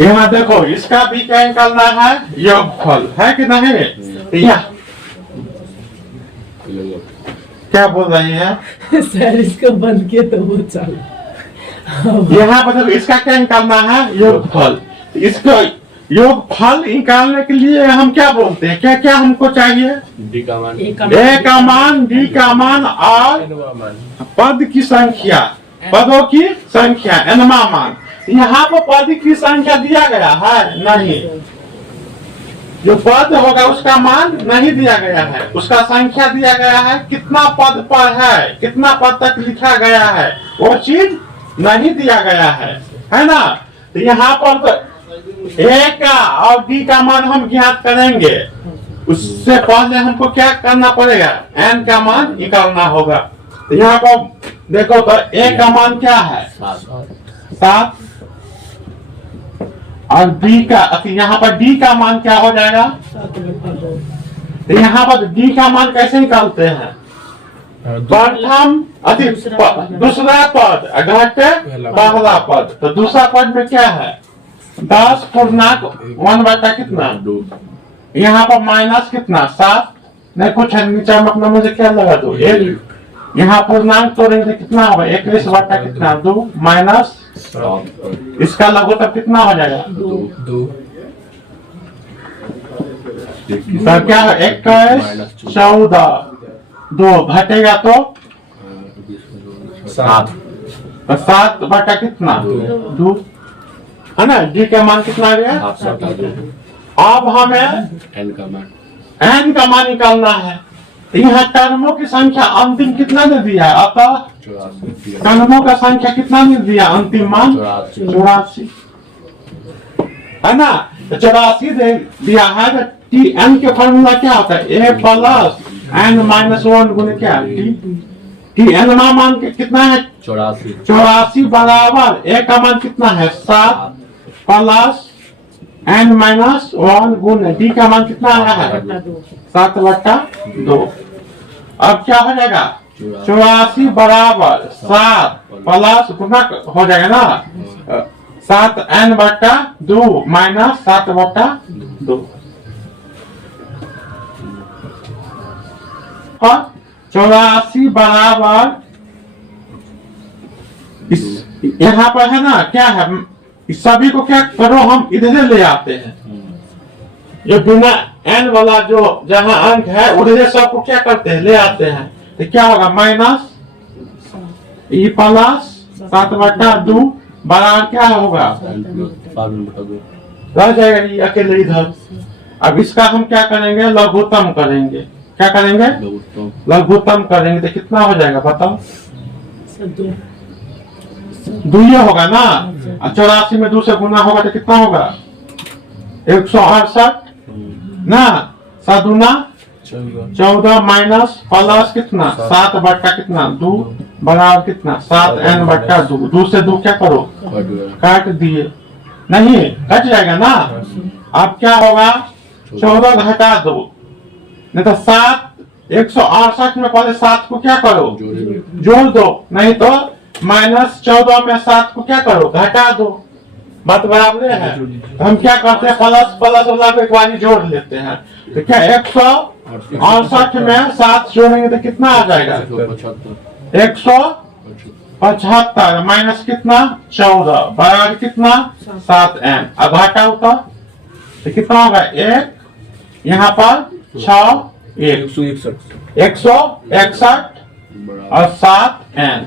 यहाँ देखो, इसका भी क्या निकालना है, योगफल है कि नहीं। यह क्या बोल रही है सर, इसको बंद किए तो वो चल। यहाँ मतलब इसका क्या निकालना है, योगफल। इसको योगफल निकालने के लिए हम क्या बोलते हैं, क्या क्या हमको चाहिए, डी का मान, ए का मान, डी का मान और पद की संख्या, पदों की संख्या, एनवा मान। यहाँ पर पद की संख्या दिया गया है नहीं, जो पद होगा उसका मान नहीं दिया गया है, उसका संख्या दिया गया है, कितना पद पर है, कितना पद तक लिखा गया है, वो चीज नहीं दिया गया है ना। तो यहाँ पर तो ए का और डी का मान हम ज्ञात करेंगे, उससे पहले हमको क्या करना पड़ेगा, एन का मान निकालना होगा। तो यहाँ पर देखो तो ए का मान क्या है, 7, और डी का, यहाँ पर डी का मान क्या हो जाएगा, तो यहाँ पर डी का मान कैसे निकालते हैं, प्रथम दूसरा पद घटे पहला पद। तो दूसरा पद में क्या है, 10 पूर्णांक 1 कितना, यहाँ पर माइनस कितना, 7, नहीं कुछ है नीचे में अपना, मुझे क्या लगा दो, 1, यहाँ पूर्णांक तोड़ेंगे कितना होगा, 21 बटा कितना, 2 माइनस, इसका लघुत्तम कितना हो जाएगा, 2। तो क्या है, 21, 14, 2 घटेगा तो 7 बटा कितना, 2 है ना। डी का मान कितना आ गया, अब हमें एन का मान निकालना है। यहाँ टर्मों की संख्या अंतिम कितना ने दिया, अतः टर्मों का संख्या कितना ने दिया, अंतिम मान 84 है ना। तो 84 दिया है, तो टी एन के फॉर्मूला क्या होता है, ए प्लस एन माइनस 1 गुने क्या, टी एन मान कितना है, 84 बराबर ए का मान कितना है, 7 प्लस एन माइनस 1 गुने डी का मान कितना आया है, 7 बटा 2। अब क्या हो जाएगा, 84 बराबर 7 प्लस गुना हो जाएगा ना, 7 एन बटा 2 माइनस 7 बटा 2। 84 बराबर इस यहाँ पर है ना, क्या है, इस सभी को क्या करो, हम इधर ले आते हैं, जो बिना एन वाला जो जहां अंक है उधर सबको क्या करते हैं, ले आते हैं। तो क्या होगा, माइनस ई प्लस 7 बटा 2 बराबर क्या होगा, रह जाएगा ये अकेले इधर। अब इसका हम क्या करेंगे, लघुत्तम करेंगे, क्या करेंगे, लघुत्तम करेंगे। तो कितना हो जाएगा बताओ, 2 होगा ना, 84 में 2 से गुना होगा तो कितना होगा, 168 ना, 7 दूना 14 माइनस प्लस कितना, 7 बटा कितना 2 बराबर कितना, 7 एन बटा 2। 2 से 2 क्या करो, काट दिए, नहीं कट जाएगा ना। अब क्या होगा, 14 घटा 2, नहीं तो 7, 168 में पहले 7 को क्या करो, जोड़ दो, नहीं तो माइनस 14 में 7 को क्या करो, घटा दो, बात बराबर है। तो हम क्या करते हैं, प्लस प्लस वाला को एक बार जोड़ लेते हैं। तो क्या 168 में 7 जोड़ेंगे तो कितना आ जाएगा, 175 माइनस कितना 14 बराबर कितना 7 एन। अब घटा होता तो कितना होगा, 1 यहाँ पर 6 161 और 7 एन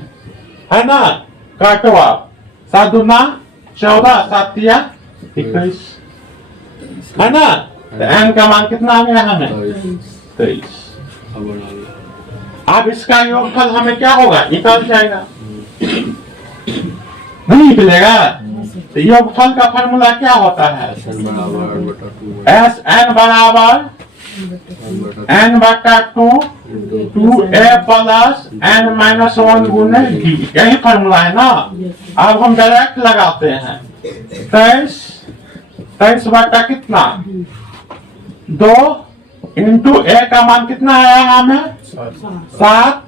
है ना। काटवा 7 दूना 14 7 तिया 21 है ना। तो एन का मान कितना आ गया हमें 23। अब इसका योगफल हमें क्या होगा, निकल जाएगा, नहीं निकलेगा। तो योगफल का फॉर्मूला क्या होता है, एस एन बराबर एन बटा 2 ए प्लस एन माइनस 1 गुने डी, यही फॉर्मूला है ना। अब हम डायरेक्ट लगाते हैं 23 बटा कितना 2 इंटू ए का मान कितना आया है हमें 7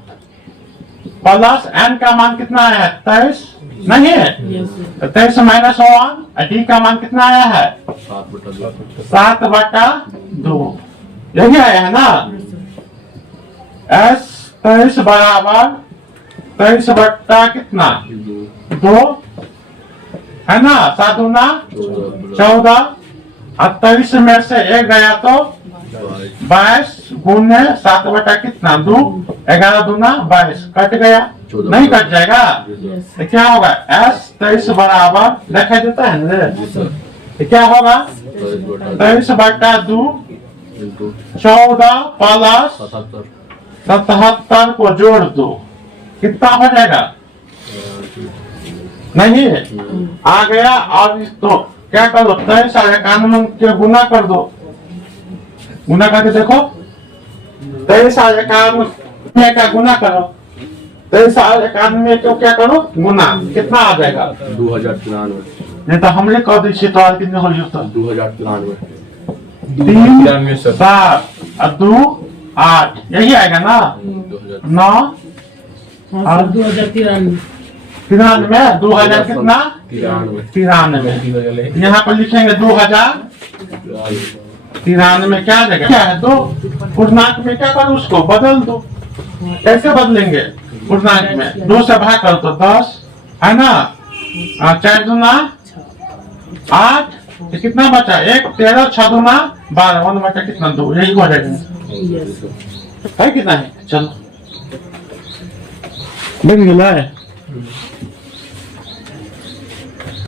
प्लस एन का मान कितना आया है 23 नहीं है। यस तो 23 माइनस 1 डी का मान कितना आया है? 7/2 यही आया है ना। एस 23 बराबर 23 बट्टा कितना 2 है ना। 7 दूना 14 और 23 में से 1 गया तो 22 गुने 7 बटा कितना 2 11 दूना 22 कट गया नहीं कट जाएगा। यस तो क्या होगा एस 23 बराबर लिखा देता है ना। तो क्या होगा 23/2 14 प्लस 77 को जोड़ दो कितना हो जाएगा नहीं आ गया। और तो क्या करो 23 और 91 के गुना कर दो। गुना करके देखो 23 और 91 का गुना करो। 23 और 91 को क्या करो गुना कितना आ जाएगा 2093 नहीं तो हमने कह दी तो और कितने हो जाता 2093 3 7 और 2 8 यही आएगा ना 9 हाँ सर 2093 93 2000 कितना 93 यहाँ पर लिखेंगे 2093 क्या आ जाएगा क्या है 2 पूर्णांक में क्या करो उसको बदल दो। कैसे बदलेंगे पूर्णांक में 2 से भाग करो तो 10 है ना 4 दूना 8 तो कितना बचा 1 13 6 दूना 12 1 बचा कितना 2 यही हो जाएगा यस है कितना है चलो बन गया है।